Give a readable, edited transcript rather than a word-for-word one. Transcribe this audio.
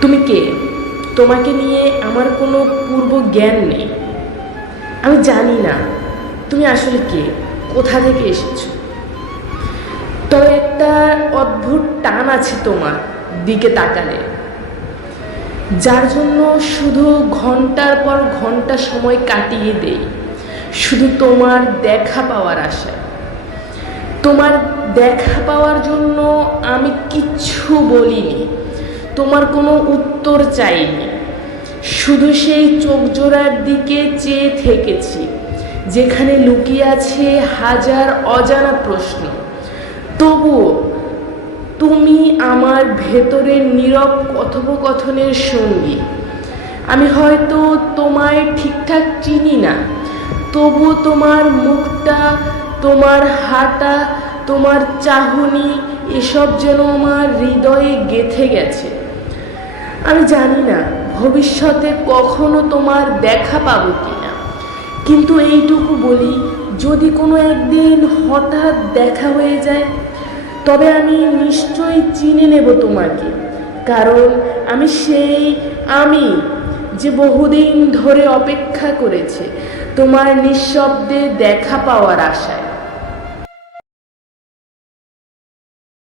তুমি কে? তোমাকে নিয়ে আমার কোনো পূর্ব জ্ঞান নেই। আমি জানি না তুমি আসলে কে, কোথা থেকে এসেছো। তবে একটা অদ্ভুত টান আছে তোমার দিকে তাকালে, যার জন্য শুধু ঘন্টার পর ঘন্টা সময় কাটিয়ে দেই শুধু তোমার দেখা পাওয়ার আশায়। তোমার দেখা পাওয়ার জন্য আমি কিচ্ছু বলিনি, তোমার কোনো উত্তর চাইনি, শুধু সেই চোখজোড়ার দিকে চেয়ে থেকেছি যেখানে লুকিয়ে আছে হাজার অজানা প্রশ্ন। তবুও তুমি আমার ভেতরের নীরব কথোপকথনের সঙ্গী। আমি হয়তো তোমায় ঠিকঠাক চিনি না, তবুও তোমার মুখটা, তোমার হাঁটা, তোমার চাহনি, এসব যেন আমার হৃদয়ে গেঁথে গেছে। আমি জানি না ভবিষ্যতে কখনো তোমার দেখা পাবো কিনা, কিন্তু এইটুকু বলি, যদি কোনো একদিন হঠাৎ দেখা হয়ে যায় তবে আমি নিশ্চয়ই চিনে নেব তোমাকে, কারণ আমি সেই আমি যে বহুদিন ধরে অপেক্ষা করেছে তোমার নিঃশব্দে দেখা পাওয়ার আশায়।